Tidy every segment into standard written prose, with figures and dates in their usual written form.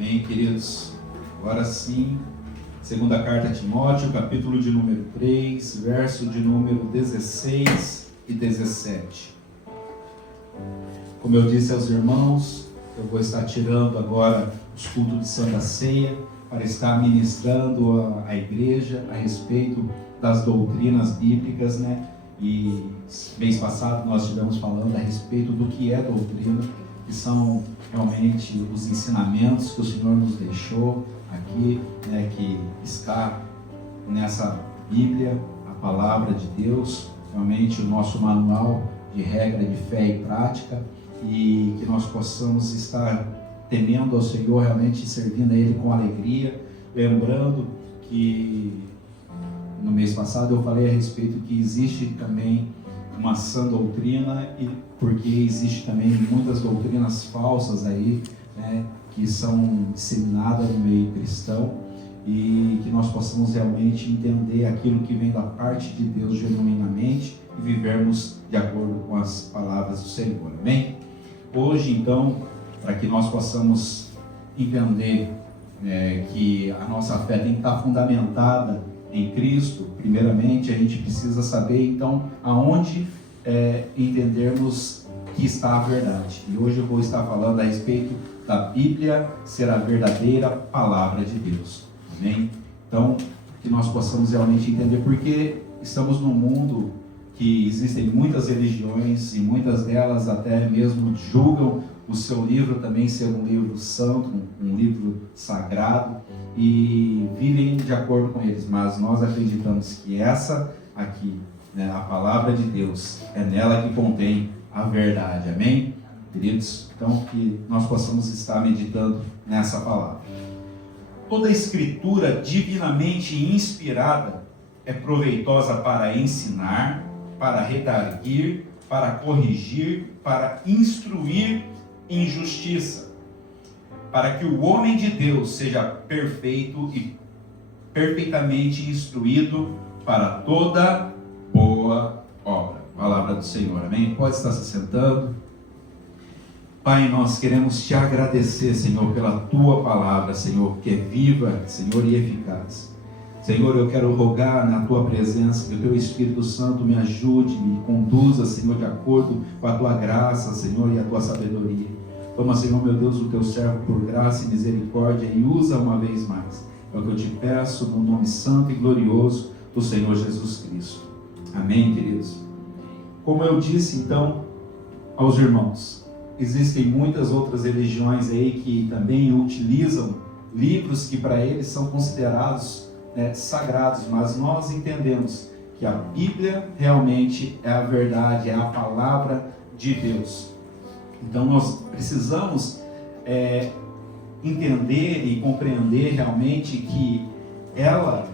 Amém, queridos? Agora sim, segunda carta a Timóteo, capítulo de número 3, verso de número 16 e 17. Como eu disse aos irmãos, eu vou estar tirando agora os cultos de Santa Ceia para estar ministrando à igreja a respeito das doutrinas bíblicas, né? E mês passado nós estivemos falando a respeito do que é doutrina, que são realmente os ensinamentos que o Senhor nos deixou aqui, né, que está nessa Bíblia, a palavra de Deus, realmente o nosso manual de regra de fé e prática, e que nós possamos estar temendo ao Senhor, realmente servindo a Ele com alegria, lembrando que no mês passado eu falei a respeito que existe também uma sã doutrina, e porque existe também muitas doutrinas falsas aí, né, que são disseminadas no meio cristão, e que nós possamos realmente entender aquilo que vem da parte de Deus genuinamente e vivermos de acordo com as palavras do Senhor. Amém? Hoje, então, para que nós possamos entender que a nossa fé tem que estar fundamentada em Cristo, primeiramente a gente precisa saber então aonde entendermos que está a verdade. E hoje eu vou estar falando a respeito da Bíblia ser a verdadeira palavra de Deus. Amém? Então, que nós possamos realmente entender, porque estamos num mundo que existem muitas religiões e muitas delas até mesmo julgam o seu livro também ser um livro santo, um livro sagrado, e vivem de acordo com eles, mas nós acreditamos que essa aqui, né, a palavra de Deus, é nela que contém a verdade. Amém? Queridos, então que nós possamos estar meditando nessa palavra. Toda escritura divinamente inspirada é proveitosa para ensinar, para redarguir, para corrigir, para instruir em justiça, para que o homem de Deus seja perfeito e perfeitamente instruído para toda boa obra. Palavra do Senhor, amém? Pode estar se sentando. Pai, nós queremos te agradecer, Senhor, pela tua palavra, Senhor, que é viva, Senhor, e eficaz. Senhor, eu quero rogar na tua presença que o teu Espírito Santo me ajude, me conduza, Senhor, de acordo com a tua graça, Senhor, e a tua sabedoria. Toma, Senhor, meu Deus, o teu servo por graça e misericórdia e usa uma vez mais. É o que eu te peço no nome santo e glorioso do Senhor Jesus Cristo. Amém, queridos? Como eu disse, então, aos irmãos, existem muitas outras religiões aí que também utilizam livros que para eles são considerados sagrados, mas nós entendemos que a Bíblia realmente é a verdade, é a palavra de Deus. Então nós precisamos entender e compreender realmente que ela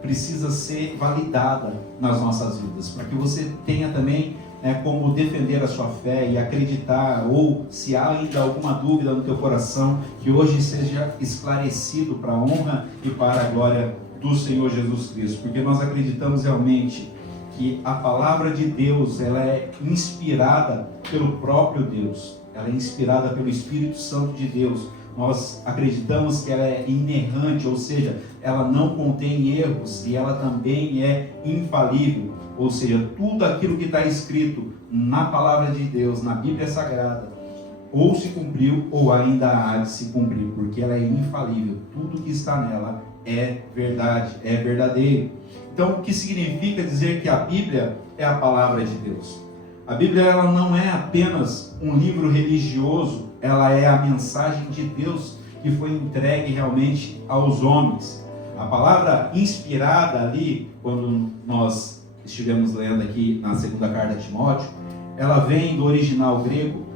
precisa ser validada nas nossas vidas, para que você tenha também como defender a sua fé e acreditar, ou se há ainda alguma dúvida no teu coração, que hoje seja esclarecido para a honra e para a glória do Senhor Jesus Cristo, porque nós acreditamos realmente que a palavra de Deus, ela é inspirada pelo próprio Deus, ela é inspirada pelo Espírito Santo de Deus. Nós acreditamos que ela é inerrante, ou seja, ela não contém erros, e ela também é infalível, ou seja, tudo aquilo que está escrito na palavra de Deus, na Bíblia Sagrada, ou se cumpriu ou ainda há de se cumprir, porque ela é infalível, tudo que está nela é verdade, é verdadeiro. Então, o que significa dizer que a Bíblia é a palavra de Deus? A Bíblia, ela não é apenas um livro religioso, ela é a mensagem de Deus que foi entregue realmente aos homens. A palavra inspirada ali, quando nós estivemos lendo aqui na segunda carta a Timóteo, ela vem do original grego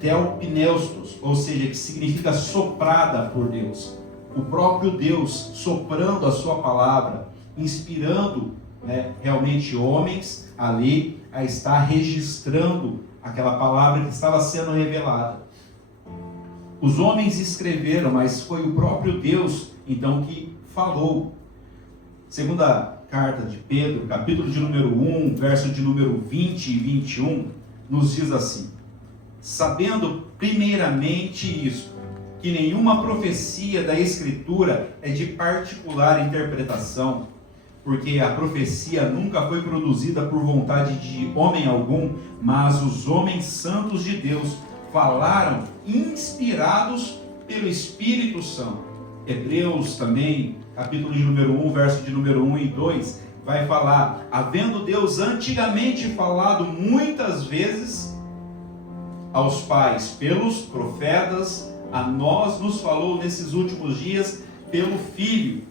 theopneustos, ou seja, que significa soprada por Deus. O próprio Deus soprando a sua palavra, inspirando realmente homens ali a estar registrando aquela palavra que estava sendo revelada. Os homens escreveram, mas foi o próprio Deus então que falou. Segunda carta de Pedro, capítulo de número 1, verso de número 20 e 21, nos diz assim: sabendo primeiramente isto, que nenhuma profecia da Escritura é de particular interpretação, porque a profecia nunca foi produzida por vontade de homem algum, mas os homens santos de Deus falaram inspirados pelo Espírito Santo. Hebreus também, capítulo de número 1, verso de número 1 e 2, vai falar: havendo Deus antigamente falado muitas vezes aos pais pelos profetas, a nós nos falou nesses últimos dias pelo Filho,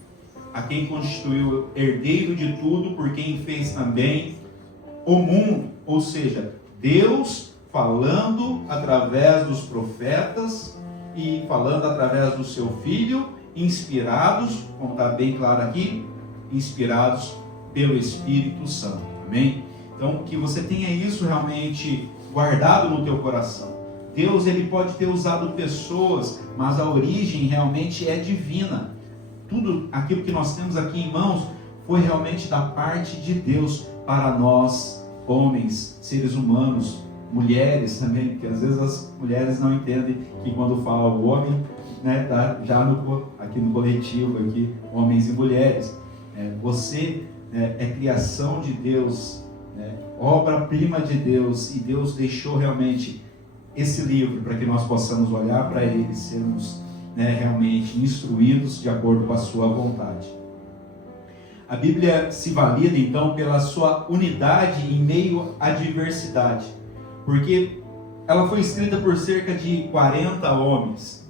a quem constituiu herdeiro de tudo, por quem fez também o mundo. Ou seja, Deus falando através dos profetas e falando através do seu Filho, inspirados, como está bem claro aqui, inspirados pelo Espírito Santo. Amém? Então, que você tenha isso realmente guardado no teu coração. Deus, ele pode ter usado pessoas, mas a origem realmente é divina. Tudo aquilo que nós temos aqui em mãos foi realmente da parte de Deus para nós, homens, seres humanos, mulheres também, porque às vezes as mulheres não entendem que quando fala o homem, né, tá já aqui no coletivo, aqui, homens e mulheres. Você é criação de Deus, obra-prima de Deus, e Deus deixou realmente esse livro para que nós possamos olhar para ele e sermos realmente instruídos de acordo com a sua vontade. A Bíblia se valida então pela sua unidade em meio à diversidade, porque ela foi escrita por cerca de 40 homens,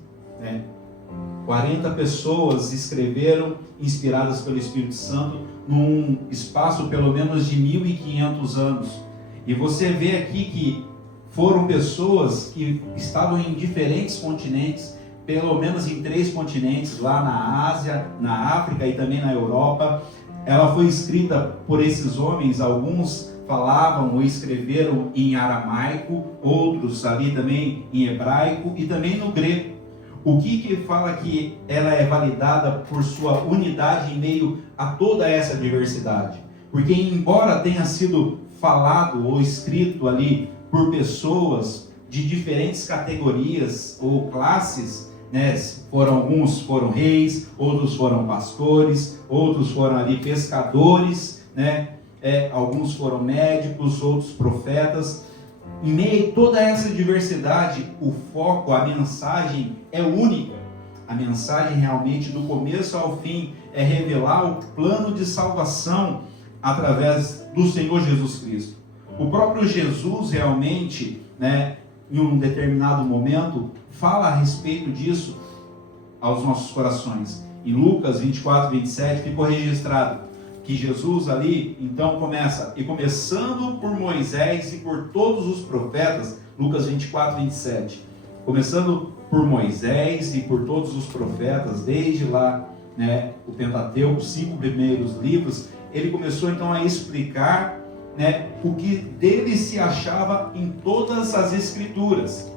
40 pessoas escreveram, inspiradas pelo Espírito Santo, num espaço pelo menos de 1.500 anos. E você vê aqui que foram pessoas que estavam em diferentes continentes, pelo menos em 3 continentes, lá na Ásia, na África e também na Europa. Ela foi escrita por esses homens, alguns falavam ou escreveram em aramaico, outros ali também em hebraico e também no grego. O que fala que ela é validada por sua unidade em meio a toda essa diversidade? Porque embora tenha sido falado ou escrito ali por pessoas de diferentes categorias ou classes, alguns foram reis, outros foram pastores, outros foram ali pescadores, alguns foram médicos, outros profetas. Em meio a toda essa diversidade, o foco, a mensagem é única. A mensagem realmente, do começo ao fim, é revelar o plano de salvação através do Senhor Jesus Cristo. O próprio Jesus realmente, em um determinado momento, fala a respeito disso aos nossos corações. Em Lucas 24, 27, ficou registrado que Jesus ali, então começa, e começando por Moisés e por todos os profetas, Lucas 24, 27, começando por Moisés e por todos os profetas, desde lá, o Pentateuco, os 5 primeiros livros, ele começou então a explicar, o que dele se achava em todas as Escrituras.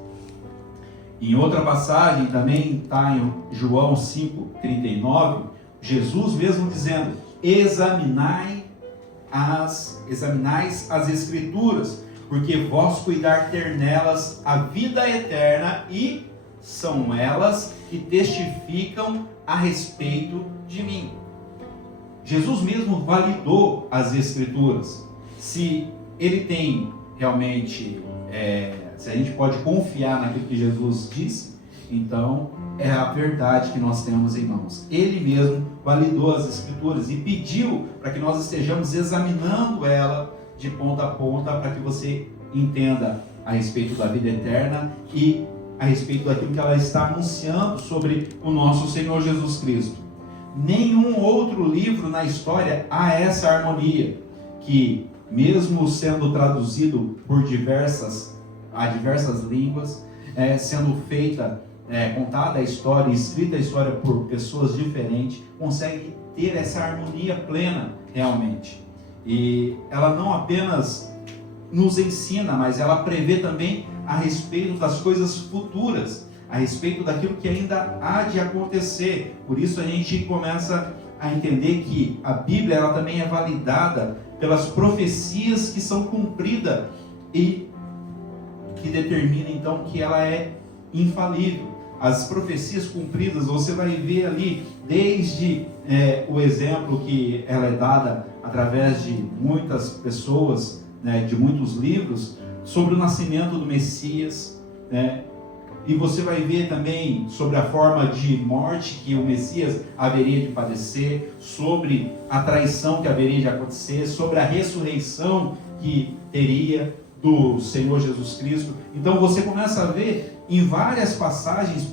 Em outra passagem, também está em João 5, 39, Jesus mesmo dizendo: examinais as Escrituras, porque vós cuidar ter nelas a vida eterna, e são elas que testificam a respeito de mim. Jesus mesmo validou as Escrituras. Se ele tem realmente, se a gente pode confiar naquilo que Jesus disse, então é a verdade que nós temos em mãos. Ele mesmo validou as Escrituras e pediu para que nós estejamos examinando ela de ponta a ponta, para que você entenda a respeito da vida eterna e a respeito daquilo que ela está anunciando sobre o nosso Senhor Jesus Cristo. Nenhum outro livro na história há essa harmonia, que mesmo sendo traduzido por diversas línguas, sendo feita, contada a história, escrita a história por pessoas diferentes, consegue ter essa harmonia plena realmente. E ela não apenas nos ensina, mas ela prevê também a respeito das coisas futuras, a respeito daquilo que ainda há de acontecer. Por isso a gente começa a entender que a Bíblia, ela também é validada pelas profecias que são cumpridas e que determina então que ela é infalível. as profecias cumpridas. Você vai ver ali, desde o exemplo que ela é dada através de muitas pessoas, né, de muitos livros, sobre o nascimento do Messias, né? E você vai ver também sobre a forma de morte que o Messias haveria de padecer, sobre a traição que haveria de acontecer, sobre a ressurreição que teria do Senhor Jesus Cristo. Então você começa a ver em várias passagens,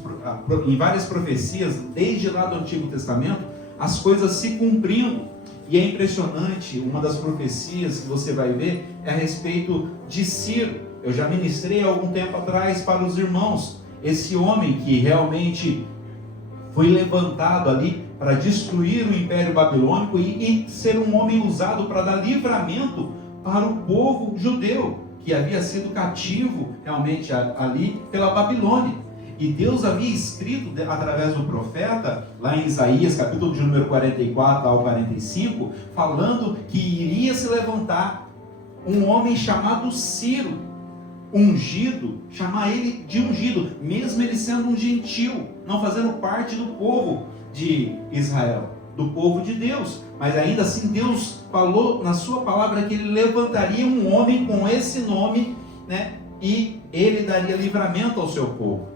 em várias profecias, desde lá do Antigo Testamento, as coisas se cumprindo. E é impressionante, uma das profecias que você vai ver é a respeito de Ciro. Eu já ministrei há algum tempo atrás para os irmãos, esse homem que realmente foi levantado ali para destruir o Império Babilônico e ser um homem usado para dar livramento para o povo judeu, que havia sido cativo realmente ali pela Babilônia. E Deus havia escrito através do profeta, lá em Isaías, capítulo de número 44 ao 45, falando que iria se levantar um homem chamado Ciro, ungido, chamar ele de ungido, mesmo ele sendo um gentil, não fazendo parte do povo de Israel, do povo de Deus. Mas ainda assim Deus falou na sua palavra que ele levantaria um homem com esse nome, né? E ele daria livramento ao seu povo.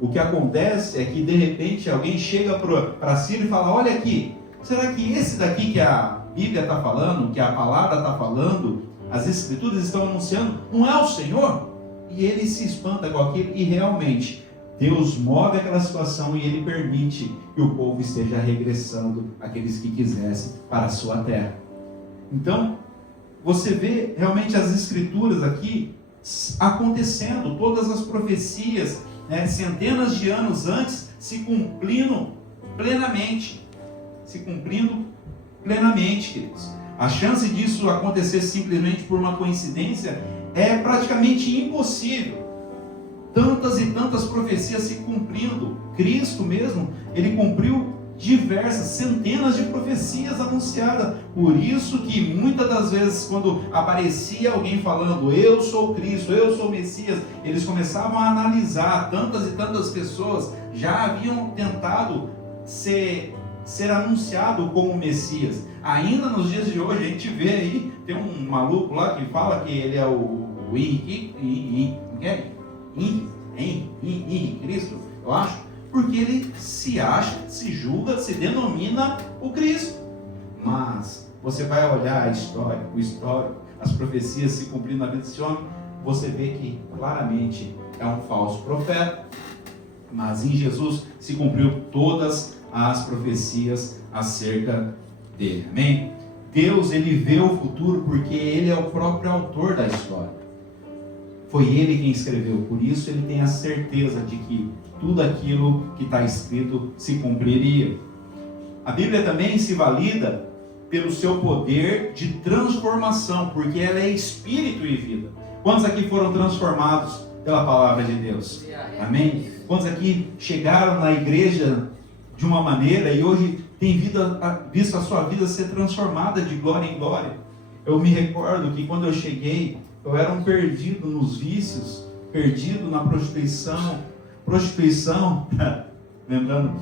O que acontece é que de repente alguém chega para Ciro e fala: olha aqui, será que esse daqui que a Bíblia está falando, que a palavra está falando, as escrituras estão anunciando, não é o Senhor? E ele se espanta com aquilo, e realmente Deus move aquela situação e ele permite que o povo esteja regressando, aqueles que quisessem, para a sua terra. Então, você vê realmente as escrituras aqui acontecendo, todas as profecias, né, centenas de anos antes, se cumprindo plenamente, queridos. A chance disso acontecer simplesmente por uma coincidência é praticamente impossível. Tantas e tantas profecias se cumprindo. Cristo mesmo, ele cumpriu diversas, centenas de profecias anunciadas. Por isso que muitas das vezes, quando aparecia alguém falando: eu sou Cristo, eu sou Messias, eles começavam a analisar. Tantas e tantas pessoas já haviam tentado ser anunciado como Messias. Ainda nos dias de hoje a gente vê aí, tem um maluco lá que fala que ele é o Henrique Cristo, eu acho, porque ele se acha, se julga, se denomina o Cristo. Mas você vai olhar a história, o histórico, as profecias se cumprindo na vida desse homem, você vê que claramente é um falso profeta. Mas em Jesus se cumpriu todas as profecias acerca dele. Amém? Deus, ele vê o futuro porque ele é o próprio autor da história. Foi ele quem escreveu, por isso ele tem a certeza de que tudo aquilo que está escrito se cumpriria. A Bíblia também se valida pelo seu poder de transformação, porque ela é espírito e vida. Quantos aqui foram transformados pela palavra de Deus? Amém? Quantos aqui chegaram na igreja de uma maneira e hoje tem visto a sua vida ser transformada de glória em glória? Eu me recordo que quando eu cheguei, eu era um perdido nos vícios, perdido na prostituição, lembrando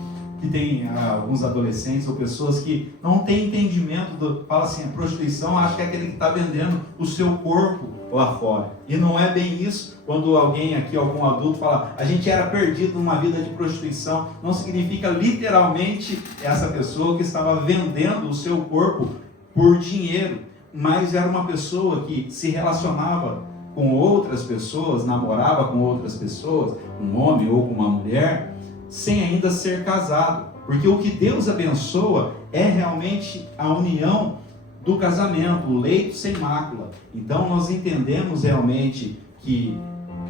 que tem alguns adolescentes ou pessoas que não têm entendimento, fala assim, a prostituição, acha que é aquele que está vendendo o seu corpo lá fora. E não é bem isso. Quando alguém aqui, algum adulto fala, a gente era perdido numa vida de prostituição, não significa literalmente essa pessoa que estava vendendo o seu corpo por dinheiro, mas era uma pessoa que se relacionava com outras pessoas, namorava com outras pessoas, um homem ou com uma mulher, sem ainda ser casado. Porque o que Deus abençoa é realmente a união do casamento, o leito sem mácula. Então nós entendemos realmente que,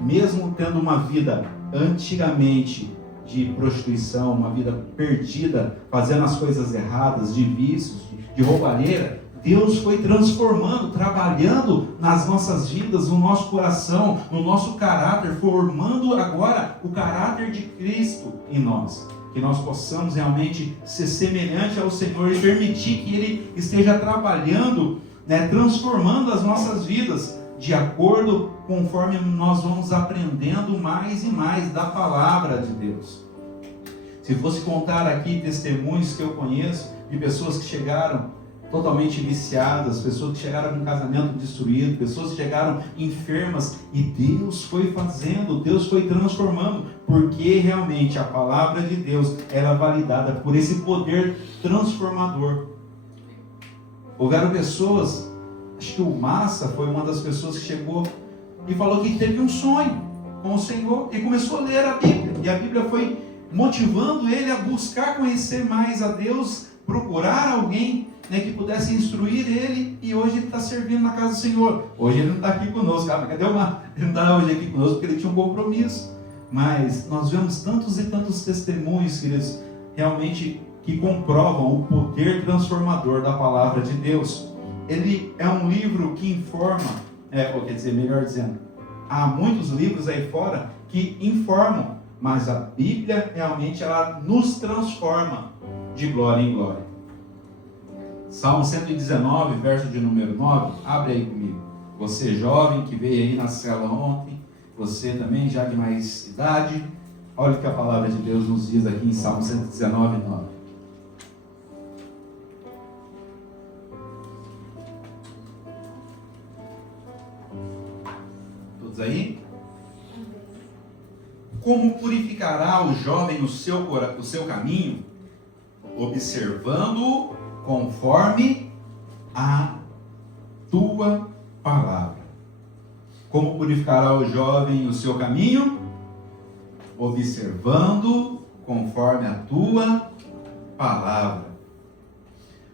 mesmo tendo uma vida antigamente de prostituição, uma vida perdida, fazendo as coisas erradas, de vícios, de roubalheira, Deus foi transformando, trabalhando nas nossas vidas, no nosso coração, no nosso caráter, formando agora o caráter de Cristo em nós. Que nós possamos realmente ser semelhante ao Senhor e permitir que Ele esteja trabalhando, né, transformando as nossas vidas, de acordo conforme nós vamos aprendendo mais e mais da palavra de Deus. Se fosse contar aqui testemunhos que eu conheço de pessoas que chegaram totalmente viciadas, pessoas que chegaram com casamento destruído, pessoas que chegaram enfermas, e Deus foi fazendo, Deus foi transformando, porque realmente a palavra de Deus era validada por esse poder transformador. Houveram pessoas, acho que o Massa foi uma das pessoas que chegou e falou que teve um sonho com o Senhor e começou a ler a Bíblia, e a Bíblia foi motivando ele a buscar conhecer mais a Deus, procurar alguém, né, que pudesse instruir ele, e hoje ele está servindo na casa do Senhor. Hoje ele não está aqui conosco, ele não está hoje aqui conosco porque ele tinha um compromisso, mas nós vemos tantos e tantos testemunhos, queridos, realmente que comprovam o poder transformador da palavra de Deus. Ele é um livro que informa, quer dizer, melhor dizendo, há muitos livros aí fora que informam, mas a Bíblia realmente ela nos transforma de glória em glória. Salmo 119, verso de número 9, abre aí comigo. Você jovem que veio aí na cela ontem, você também já de mais idade, olha o que a palavra de Deus nos diz aqui em Salmo 119, 9. Todos aí? Como purificará o jovem o seu caminho? Observando-o conforme a tua palavra. Como purificará o jovem o seu caminho? Observando conforme a tua palavra.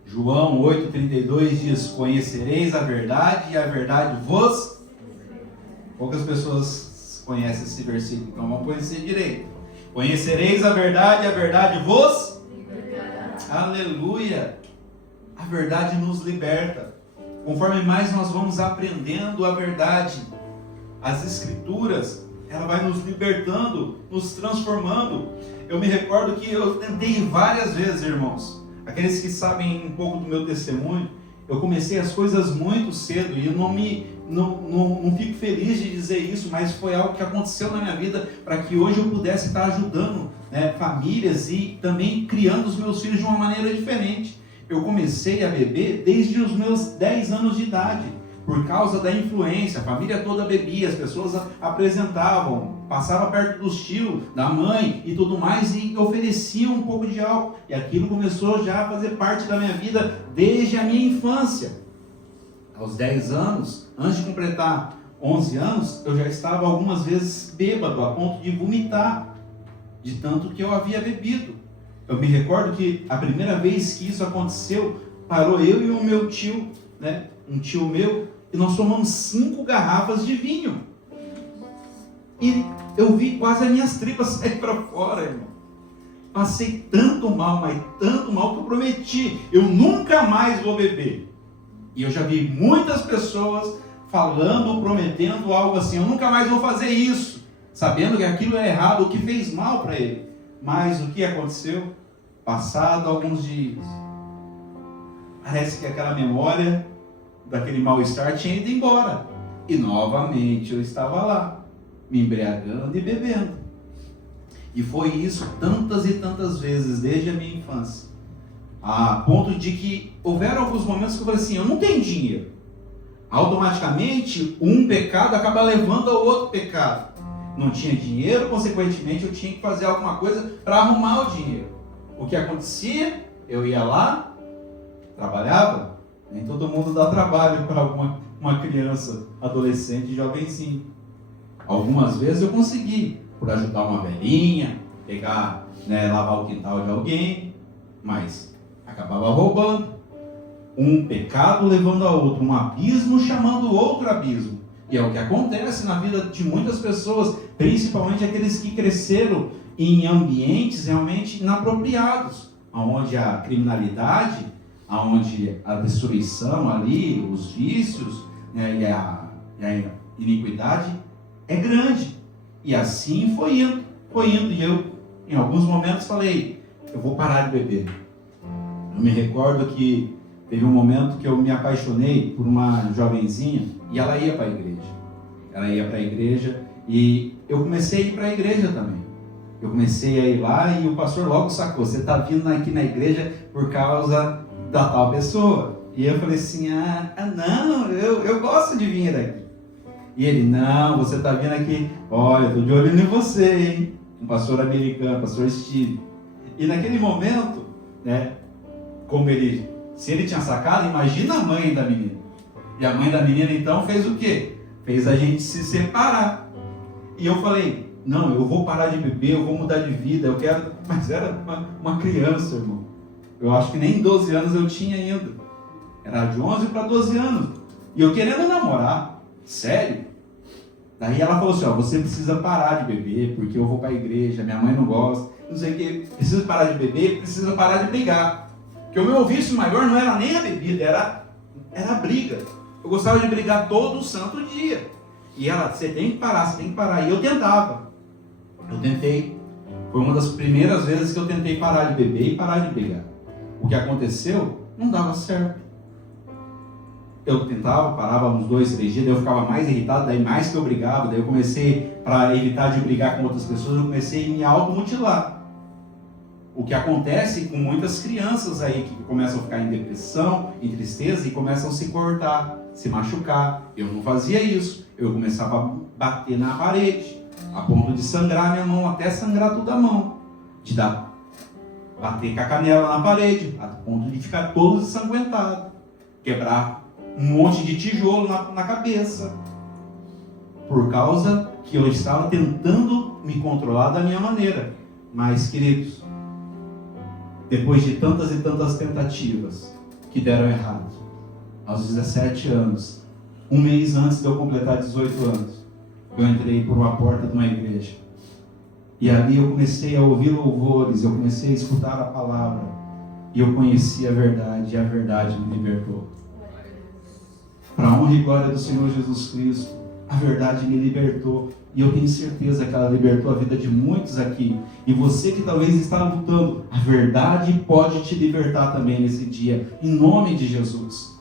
João 8,32 diz: conhecereis a verdade e a verdade vos... Poucas pessoas conhecem esse versículo, então vamos conhecer direito. Conhecereis a verdade e a verdade vos... Aleluia! A verdade nos liberta. Conforme mais nós vamos aprendendo a verdade, as Escrituras, ela vai nos libertando, nos transformando. Eu me recordo que eu tentei várias vezes, irmãos. Aqueles que sabem um pouco do meu testemunho, eu comecei as coisas muito cedo e eu não fico feliz de dizer isso, mas foi algo que aconteceu na minha vida para que hoje eu pudesse estar ajudando, né, famílias e também criando os meus filhos de uma maneira diferente. Eu comecei a beber desde os meus 10 anos de idade, por causa da influência. A família toda bebia, as pessoas apresentavam, passavam perto dos tios, da mãe e tudo mais, e ofereciam um pouco de álcool. E aquilo começou já a fazer parte da minha vida desde a minha infância. Aos 10 anos, antes de completar 11 anos, eu já estava algumas vezes bêbado, a ponto de vomitar, de tanto que eu havia bebido. Eu me recordo que a primeira vez que isso aconteceu, parou eu e o meu tio, né, um tio meu, e nós tomamos 5 garrafas de vinho. E eu vi quase as minhas tripas sair para fora, irmão. Passei tanto mal, mas tanto mal, que eu prometi, eu nunca mais vou beber. E eu já vi muitas pessoas falando, prometendo algo assim: eu nunca mais vou fazer isso, sabendo que aquilo é errado, o que fez mal para ele. Mas o que aconteceu? Passado alguns dias, parece que aquela memória daquele mal-estar tinha ido embora. E novamente eu estava lá, me embriagando e bebendo. E foi isso tantas e tantas vezes, desde a minha infância. A ponto de que houveram alguns momentos que eu falei assim: eu não tenho dinheiro. Automaticamente, um pecado acaba levando ao outro pecado. Não tinha dinheiro, consequentemente eu tinha que fazer alguma coisa para arrumar o dinheiro. O que acontecia? Eu ia lá, trabalhava. Nem todo mundo dá trabalho para uma criança, adolescente, jovenzinho. Algumas vezes eu consegui, por ajudar uma velhinha, pegar, né, lavar o quintal de alguém, mas acabava roubando. Um pecado levando a outro, um abismo chamando outro abismo. E é o que acontece na vida de muitas pessoas, principalmente aqueles que cresceram em ambientes realmente inapropriados, onde a criminalidade, onde a destruição ali, os vícios, né, e a iniquidade é grande. E assim foi indo. E eu, em alguns momentos, falei: eu vou parar de beber. Eu me recordo que teve um momento que eu me apaixonei por uma jovenzinha e ela ia para a igreja. Ela ia para a igreja e eu comecei a ir para a igreja também. Eu comecei a ir lá e o pastor logo sacou, você está vindo aqui na igreja por causa da tal pessoa. E eu falei assim, não, eu gosto de vir aqui. E ele, não, você está vindo aqui, olha, estou de olho em você, hein? Um pastor americano, pastor Steve. E naquele momento, né, se ele tinha sacado, imagina a mãe da menina. E a mãe da menina então fez o quê? Fez a gente se separar. E eu falei, não, eu vou parar de beber, eu vou mudar de vida, eu quero... Mas era uma criança, irmão. Eu acho que nem 12 anos eu tinha ainda. Era de 11 para 12 anos. E eu querendo namorar. Sério. Daí ela falou assim, você precisa parar de beber, porque eu vou para a igreja, minha mãe não gosta, não sei o que. Precisa parar de beber, precisa parar de brigar. Porque o meu vício maior não era nem a bebida, era a briga. Eu gostava de brigar todo santo dia. E ela, você tem que parar. E eu tentava. Eu tentei. Foi uma das primeiras vezes que eu tentei parar de beber e parar de brigar. O que aconteceu? Não dava certo. Eu tentava, parava uns 2, 3 dias, daí eu ficava mais irritado, daí mais que eu brigava, daí eu comecei, para evitar de brigar com outras pessoas, eu comecei a me automutilar. O que acontece com muitas crianças aí, que começam a ficar em depressão, em tristeza, e começam a se cortar, se machucar. Eu não fazia isso, eu começava a bater na parede, a ponto de sangrar minha mão, até sangrar toda a mão, bater com a canela na parede, a ponto de ficar todo ensanguentado, quebrar um monte de tijolo na cabeça, por causa que eu estava tentando me controlar da minha maneira. Mas, queridos, depois de tantas e tantas tentativas que deram errado, aos 17 anos, um mês antes de eu completar 18 anos, eu entrei por uma porta de uma igreja, e ali eu comecei a ouvir louvores, eu comecei a escutar a palavra, e eu conheci a verdade, e a verdade me libertou. Para a honra e glória do Senhor Jesus Cristo, a verdade me libertou. E eu tenho certeza que ela libertou a vida de muitos aqui. E você que talvez está lutando, a verdade pode te libertar também nesse dia. Em nome de Jesus.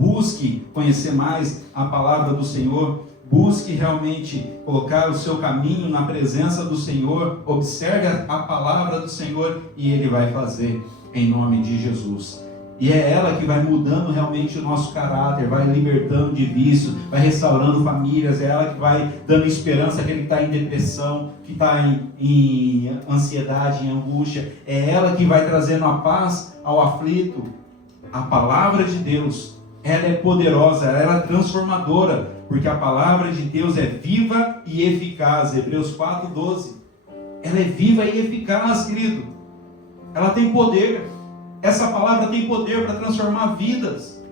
Busque conhecer mais a palavra do Senhor. Busque realmente colocar o seu caminho na presença do Senhor. Observe a palavra do Senhor e Ele vai fazer em nome de Jesus. E é ela que vai mudando realmente o nosso caráter, vai libertando de vício, vai restaurando famílias, é ela que vai dando esperança àquele que está em depressão, que está em ansiedade, em angústia. É ela que vai trazendo a paz ao aflito. A palavra de Deus, ela é poderosa, ela é transformadora, porque a palavra de Deus é viva e eficaz. Hebreus 4:12. Ela é viva e eficaz, querido. Ela tem poder. Essa palavra tem poder para transformar vidas.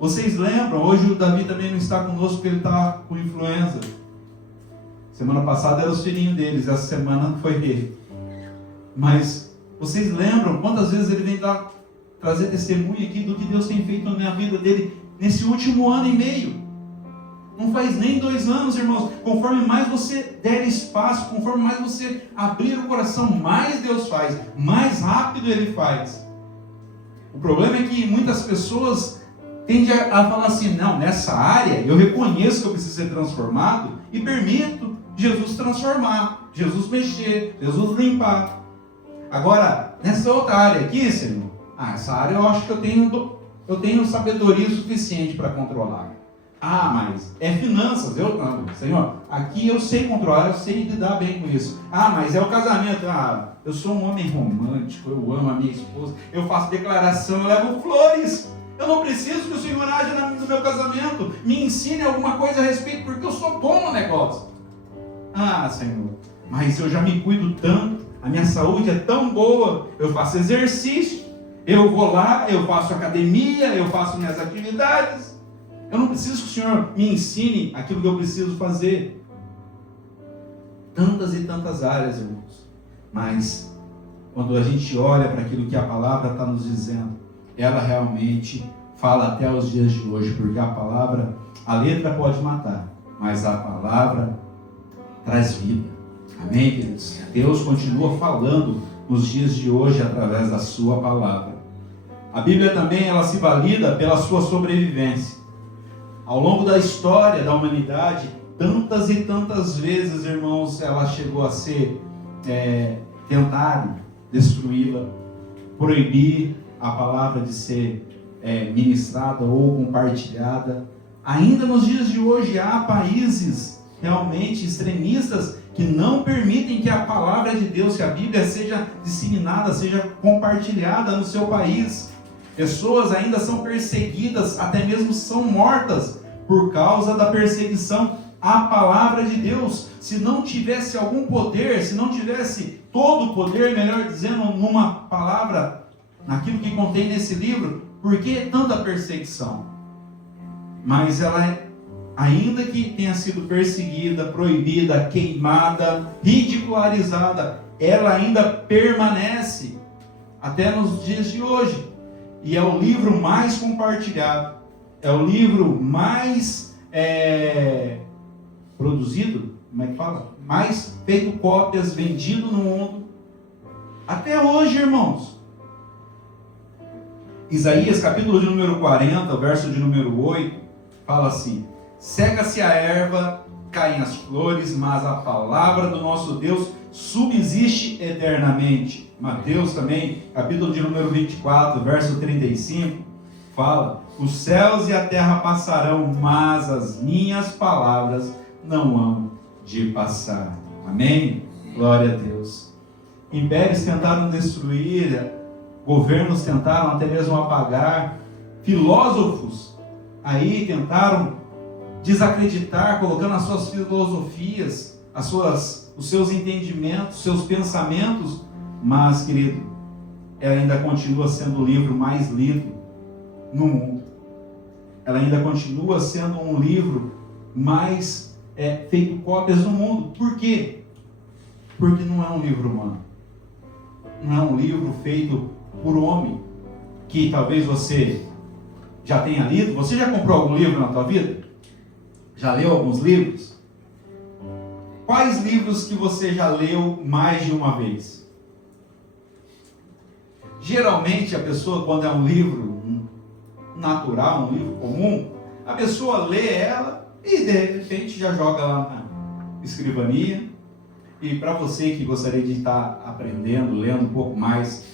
Vocês lembram? Hoje o Davi também não está conosco porque ele está com influenza. Semana passada era os filhinhos deles, essa semana foi ele. Mas vocês lembram quantas vezes ele vem trazer testemunho aqui do que Deus tem feito na minha vida dele nesse último ano e meio? Não faz nem 2 anos, irmãos. Conforme mais você der espaço, conforme mais você abrir o coração, mais Deus faz, mais rápido Ele faz. O problema é que muitas pessoas tendem a falar assim, não, nessa área eu reconheço que eu preciso ser transformado e permito Jesus transformar, Jesus mexer, Jesus limpar. Agora, nessa outra área aqui, Senhor, essa área eu acho que eu tenho sabedoria suficiente para controlar. Mas é finanças, Senhor, aqui eu sei controlar, eu sei lidar bem com isso. Mas é o casamento, eu sou um homem romântico, eu amo a minha esposa, eu faço declaração, eu levo flores. Eu não preciso que o Senhor haja no meu casamento, me ensine alguma coisa a respeito, porque eu sou bom no negócio. Senhor, mas eu já me cuido tanto, a minha saúde é tão boa, eu faço exercício, eu vou lá, eu faço academia, eu faço minhas atividades. Eu não preciso que o Senhor me ensine aquilo que eu preciso fazer. Tantas e tantas áreas, irmãos. Mas, quando a gente olha para aquilo que a palavra está nos dizendo, ela realmente fala até os dias de hoje, porque a palavra, a letra pode matar, mas a palavra traz vida. Amém, queridos? Deus continua falando nos dias de hoje através da sua palavra. A Bíblia também, ela se valida pela sua sobrevivência. Ao longo da história da humanidade, tantas e tantas vezes, irmãos, ela chegou a ser tentar destruí-la, proibir a palavra de ser ministrada ou compartilhada. Ainda nos dias de hoje há países realmente extremistas que não permitem que a palavra de Deus, que a Bíblia seja disseminada, seja compartilhada no seu país. Pessoas ainda são perseguidas, até mesmo são mortas por causa da perseguição à palavra de Deus. Se não tivesse algum poder, se não tivesse todo o poder, melhor dizendo, numa palavra, naquilo que contém nesse livro, por que tanta perseguição? Mas ela, ainda que tenha sido perseguida, proibida, queimada, ridicularizada, ela ainda permanece até nos dias de hoje. E é o livro mais compartilhado, é o livro mais produzido, como é que fala? Mais feito cópias, vendido no mundo. Até hoje, irmãos. Isaías, capítulo de número 40, verso de número 8, fala assim: seca-se a erva, caem as flores, mas a palavra do nosso Deus subsiste eternamente. Mateus também, capítulo de número 24, verso 35, fala: os céus e a terra passarão, mas as minhas palavras não hão de passar. Amém? Glória a Deus. Impérios tentaram destruir, governos tentaram até mesmo apagar, filósofos aí tentaram desacreditar, colocando as suas filosofias, os seus entendimentos, seus pensamentos, mas, querido, ela ainda continua sendo o livro mais lido no mundo. Ela ainda continua sendo um livro mais feito cópias no mundo. Por quê? Porque não é um livro humano. Não é um livro feito por homem, que talvez você já tenha lido. Você já comprou algum livro na tua vida? Já leu alguns livros? Quais livros que você já leu mais de uma vez? Geralmente a pessoa, quando é um livro natural, um livro comum, a pessoa lê ela e de repente já joga lá na escrivania. E para você que gostaria de estar aprendendo, lendo um pouco mais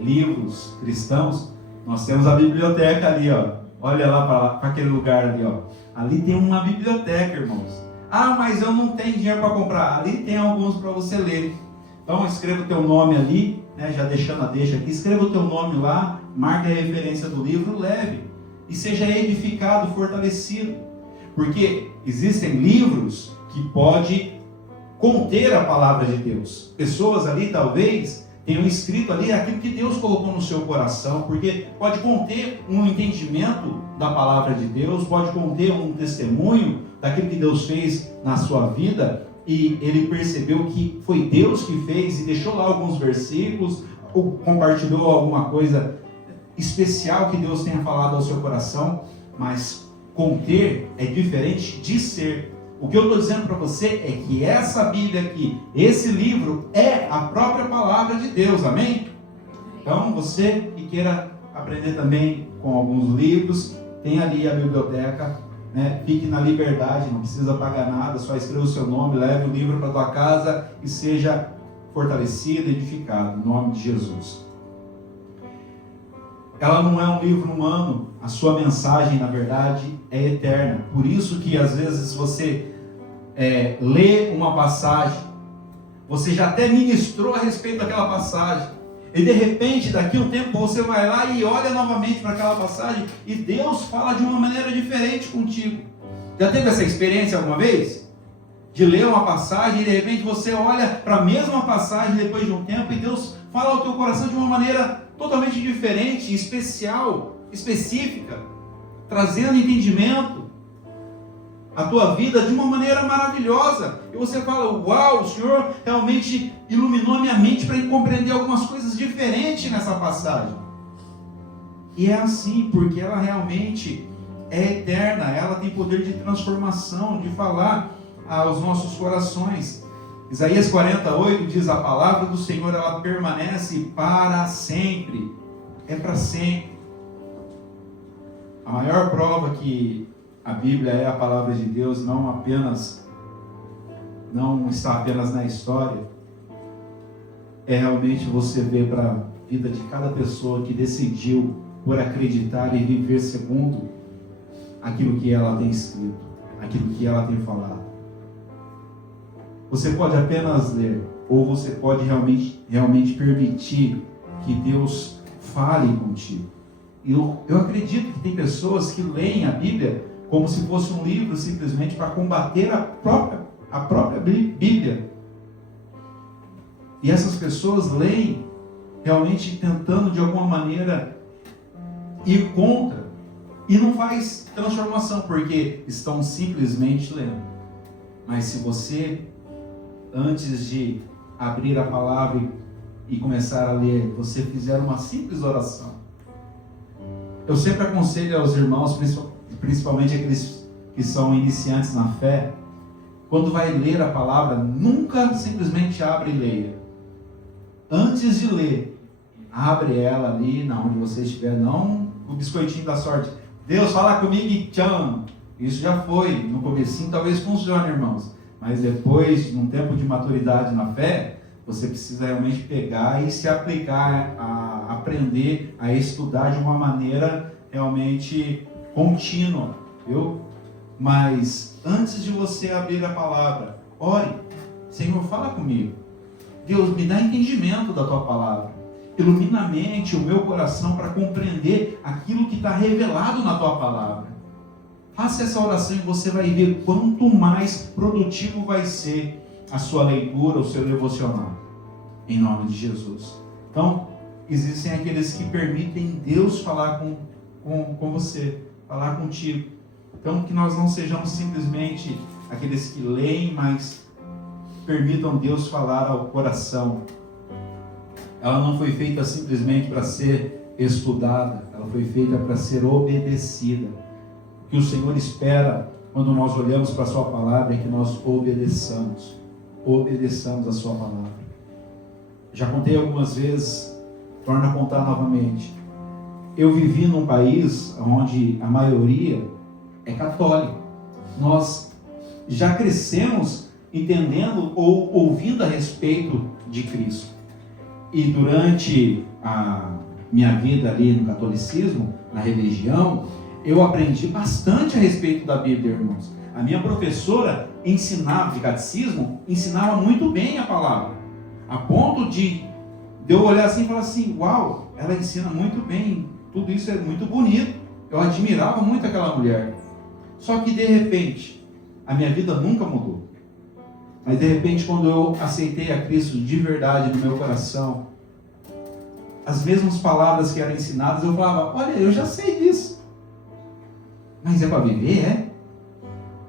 livros cristãos, nós temos a biblioteca ali, ó. Olha lá para aquele lugar ali, ó. Ali tem uma biblioteca, irmãos. Ah, mas eu não tenho dinheiro para comprar. Ali tem alguns para você ler. Então escreva o teu nome ali, né, já deixando a deixa aqui. Escreva o teu nome lá, marque a referência do livro, leve. E seja edificado, fortalecido. Porque existem livros que podem conter a palavra de Deus. Pessoas ali talvez tenham escrito ali aquilo que Deus colocou no seu coração, porque pode conter um entendimento da palavra de Deus, pode conter um testemunho daquilo que Deus fez na sua vida, e ele percebeu que foi Deus que fez, e deixou lá alguns versículos, ou compartilhou alguma coisa especial que Deus tenha falado ao seu coração. Mas conter é diferente de ser. O que eu estou dizendo para você é que essa Bíblia aqui, esse livro, é a própria palavra de Deus, amém? Então, você que queira aprender também com alguns livros, tem ali a biblioteca, né? Fique na liberdade, não precisa pagar nada, só escreva o seu nome, leve o livro para a tua casa e seja fortalecido, edificado, em nome de Jesus. Ela não é um livro humano, a sua mensagem, na verdade, é eterna. Por isso que às vezes você lê uma passagem, você já até ministrou a respeito daquela passagem, e de repente, daqui a um tempo, você vai lá e olha novamente para aquela passagem, e Deus fala de uma maneira diferente contigo. Já teve essa experiência alguma vez? De ler uma passagem e de repente você olha para a mesma passagem depois de um tempo, e Deus fala ao teu coração de uma maneira totalmente diferente, especial, específica, trazendo entendimento à tua vida de uma maneira maravilhosa. E você fala: uau, o Senhor realmente iluminou a minha mente para compreender algumas coisas diferentes nessa passagem. E é assim, porque ela realmente é eterna, ela tem poder de transformação, de falar aos nossos corações. Isaías 48 diz: a palavra do Senhor, ela permanece para sempre. É para sempre. A maior prova que a Bíblia é a palavra de Deus, não está apenas na história, é realmente você ver para a vida de cada pessoa que decidiu por acreditar e viver segundo aquilo que ela tem escrito, aquilo que ela tem falado. Você pode apenas ler, ou você pode realmente permitir que Deus fale contigo. Eu acredito que tem pessoas que leem a Bíblia como se fosse um livro simplesmente para combater a própria Bíblia. E essas pessoas leem realmente tentando de alguma maneira ir contra. E não faz transformação, porque estão simplesmente lendo. Mas se você, antes de abrir a palavra e começar a ler, você fizer uma simples oração. Eu sempre aconselho aos irmãos, principalmente aqueles que são iniciantes na fé, quando vai ler a palavra, nunca simplesmente abre e leia. Antes de ler, abre ela ali, na onde você estiver, não o biscoitinho da sorte. Deus, fala comigo e tchau. Isso já foi. No comecinho talvez funcione, irmãos. Mas depois, num tempo de maturidade na fé, você precisa realmente pegar e se aplicar, a aprender, a estudar de uma maneira realmente contínua. Viu? Mas antes de você abrir a palavra, ore. Senhor, fala comigo. Deus, me dá entendimento da tua palavra. Ilumina a mente, o meu coração para compreender aquilo que está revelado na tua palavra. Faça essa oração e você vai ver quanto mais produtivo vai ser a sua leitura, o seu devocional. Em nome de Jesus. Então, existem aqueles que permitem Deus falar com você, falar contigo. Então, que nós não sejamos simplesmente aqueles que leem, mas permitam Deus falar ao coração. Ela não foi feita simplesmente para ser estudada, ela foi feita para ser obedecida. O que o Senhor espera quando nós olhamos para a sua palavra é que nós obedeçamos a sua palavra. Já contei algumas vezes, torno a contar novamente. Eu vivi num país onde a maioria é católica. Nós já crescemos entendendo ou ouvindo a respeito de Cristo. E durante a minha vida ali no catolicismo, na religião, eu aprendi bastante a respeito da Bíblia, irmãos. A minha professora ensinava de catecismo, ensinava muito bem a palavra. A ponto de eu olhar assim e falar assim, uau, ela ensina muito bem, tudo isso é muito bonito. Eu admirava muito aquela mulher. Só que de repente, a minha vida nunca mudou. Mas de repente, quando eu aceitei a Cristo de verdade no meu coração, as mesmas palavras que eram ensinadas, eu falava, olha, eu já sei disso. Mas é para viver, é?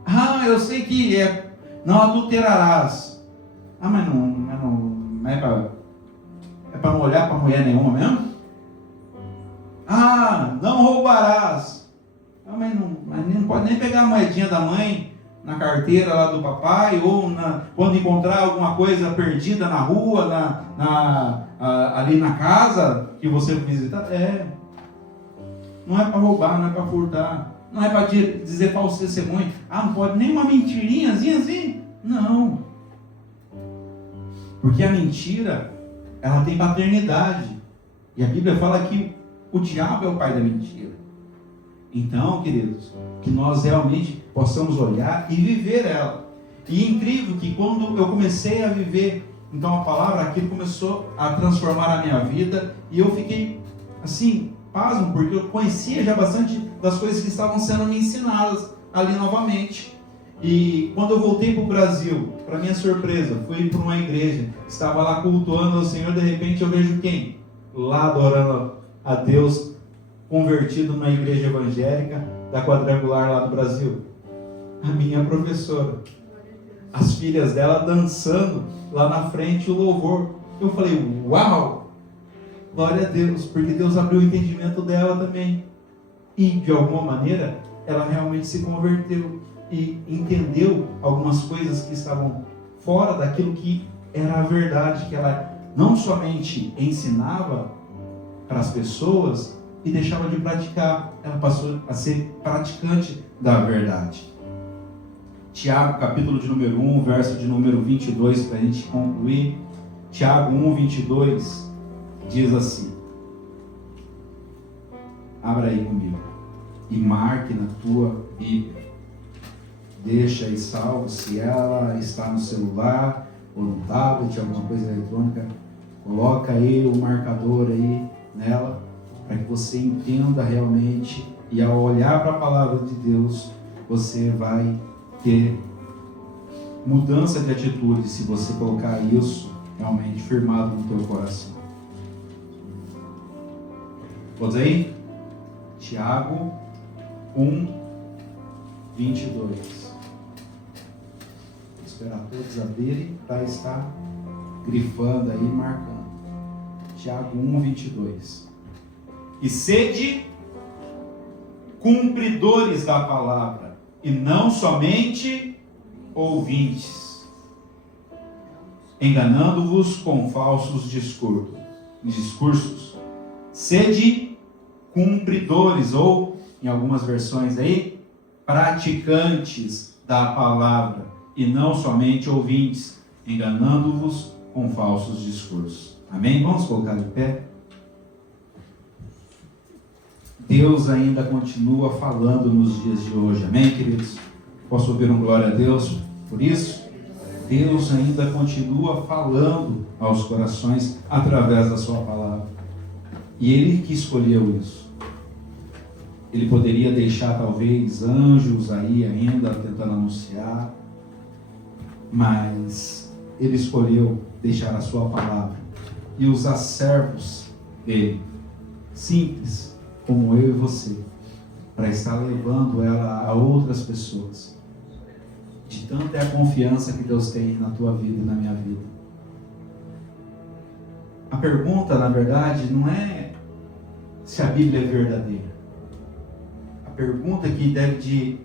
Ah, eu sei que é, não adulterarás. Ah, mas não é para não olhar para mulher nenhuma mesmo? Ah, não roubarás. Ah, mas não pode nem pegar a moedinha da mãe na carteira lá do papai, ou quando encontrar alguma coisa perdida na rua, ali na casa que você visita. Não é para roubar, não é para furtar, não é para dizer falso testemunho. Ah, não pode nem uma mentirinhazinha assim? Não. Porque a mentira, ela tem paternidade. E a Bíblia fala que o diabo é o pai da mentira. Então, queridos, que nós realmente possamos olhar e viver ela. E é incrível que quando eu comecei a viver então a palavra, aquilo começou a transformar a minha vida, e eu fiquei assim, pasmo, porque eu conhecia já bastante das coisas que estavam sendo me ensinadas ali novamente. E quando eu voltei para o Brasil, para minha surpresa, fui para uma igreja, estava lá cultuando ao Senhor, de repente eu vejo quem? Lá adorando a Deus, convertido na igreja evangélica da Quadrangular lá do Brasil. A minha professora, as filhas dela dançando lá na frente o louvor. Eu falei, uau, glória a Deus, porque Deus abriu o entendimento dela também. E de alguma maneira ela realmente se converteu e entendeu algumas coisas que estavam fora daquilo que era a verdade, que ela não somente ensinava para as pessoas, e deixava de praticar. Ela passou a ser praticante da verdade. Tiago, capítulo de número 1, verso de número 22, para a gente concluir. Tiago 1, 22, diz assim. Abra aí comigo. E marque na tua Bíblia. Deixa aí salvo, se ela está no celular, ou no tablet, alguma coisa eletrônica. Coloca aí o marcador aí nela, para que você entenda realmente, e ao olhar para a palavra de Deus, você vai ter mudança de atitude, se você colocar isso realmente firmado no teu coração. Todos aí? Tiago 1, 22. Vou esperar todos abrirem para estar grifando aí, marcando. Tiago 1, 22. E sede cumpridores da palavra, e não somente ouvintes, enganando-vos com falsos discursos. Sede cumpridores, ou em algumas versões aí, praticantes da palavra, e não somente ouvintes, enganando-vos com falsos discursos. Amém? Vamos colocar de pé. Deus ainda continua falando nos dias de hoje. Amém, queridos? Posso ouvir um glória a Deus por isso? Deus ainda continua falando aos corações através da sua palavra. E Ele que escolheu isso. Ele poderia deixar talvez anjos aí ainda tentando anunciar, mas Ele escolheu deixar a sua palavra e usar servos dele, simples como eu e você, para estar levando ela a outras pessoas. De tanta é a confiança que Deus tem na tua vida e na minha vida. A pergunta, na verdade, não é se a Bíblia é verdadeira. A pergunta que deve de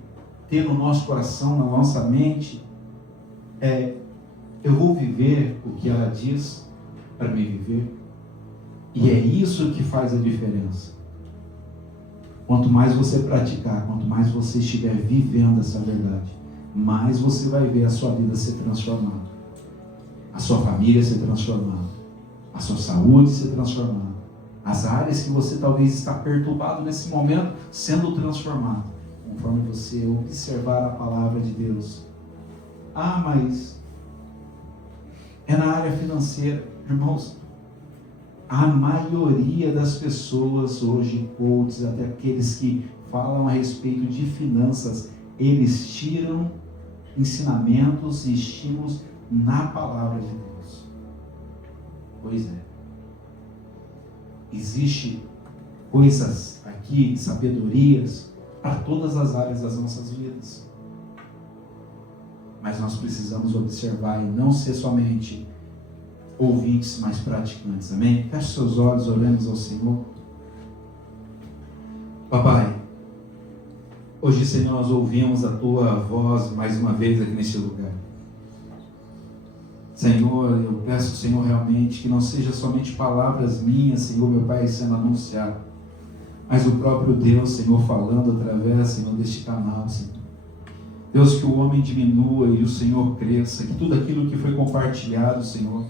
ter no nosso coração, na nossa mente, é: eu vou viver o que ela diz para me viver? E é isso que faz a diferença. Quanto mais você praticar, quanto mais você estiver vivendo essa verdade, mais você vai ver a sua vida ser transformada, a sua família ser transformada, a sua saúde ser transformada, as áreas que você talvez está perturbado nesse momento sendo transformado, conforme você observar a palavra de Deus. Ah, mas é na área financeira. Irmãos, a maioria das pessoas hoje, coaches, até aqueles que falam a respeito de finanças, eles tiram ensinamentos e estímulos na palavra de Deus. Pois é. Existem coisas aqui, sabedorias, para todas as áreas das nossas vidas. Mas nós precisamos observar e não ser somente ouvintes, mas praticantes. Amém? Feche seus olhos, oremos ao Senhor. Papai, hoje, Senhor, nós ouvimos a Tua voz mais uma vez aqui neste lugar. Senhor, eu peço, Senhor, realmente que não seja somente palavras minhas, Senhor, meu Pai, sendo anunciado, mas o próprio Deus, Senhor, falando através, Senhor, deste canal, Senhor. Deus, que o homem diminua e o Senhor cresça, que tudo aquilo que foi compartilhado, Senhor,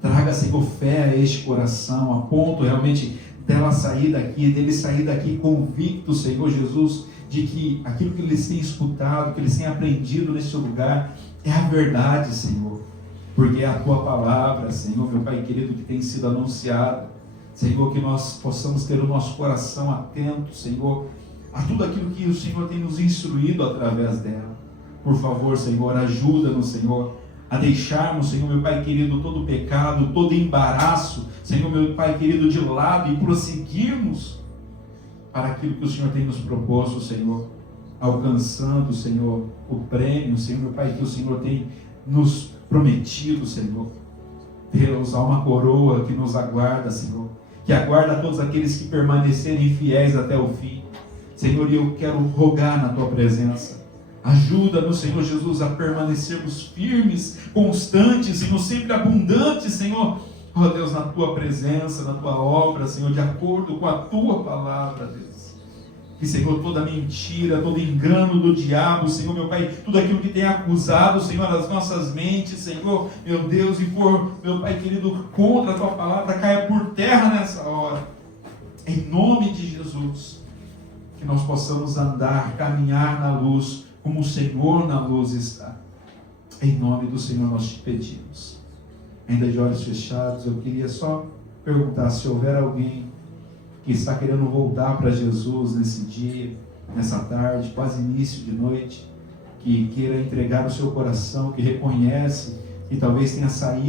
traga, Senhor, fé a este coração, a ponto realmente dele sair daqui convicto, Senhor Jesus, de que aquilo que eles têm escutado, que eles têm aprendido neste lugar, é a verdade, Senhor. Porque é a Tua palavra, Senhor, meu Pai querido, que tem sido anunciada. Senhor, que nós possamos ter o nosso coração atento, Senhor, a tudo aquilo que o Senhor tem nos instruído através dela. Por favor, Senhor, ajuda-nos, Senhor, a deixarmos, Senhor, meu Pai querido, todo pecado, todo embaraço, Senhor, meu Pai querido, de lado e prosseguirmos para aquilo que o Senhor tem nos proposto, Senhor, alcançando, Senhor, o prêmio, Senhor, meu Pai, que o Senhor tem nos prometido, Senhor. Deus, há uma coroa que nos aguarda, Senhor, que aguarda todos aqueles que permanecerem fiéis até o fim. Senhor, e eu quero rogar na Tua presença. Ajuda-nos, Senhor Jesus, a permanecermos firmes, constantes, Senhor, sempre abundantes, Senhor, ó Deus, na tua presença, na tua obra, Senhor, de acordo com a tua palavra, Deus. Que, Senhor, toda mentira, todo engano do diabo, Senhor, meu Pai, tudo aquilo que tem acusado, Senhor, as nossas mentes, Senhor, meu Deus, e por, meu Pai querido, contra a tua palavra, caia por terra nessa hora. Em nome de Jesus, que nós possamos andar, caminhar na luz, como o Senhor na luz está. Em nome do Senhor nós te pedimos. Ainda de olhos fechados, eu queria só perguntar se houver alguém que está querendo voltar para Jesus nesse dia, nessa tarde, quase início de noite, que queira entregar o seu coração, que reconhece que talvez tenha saído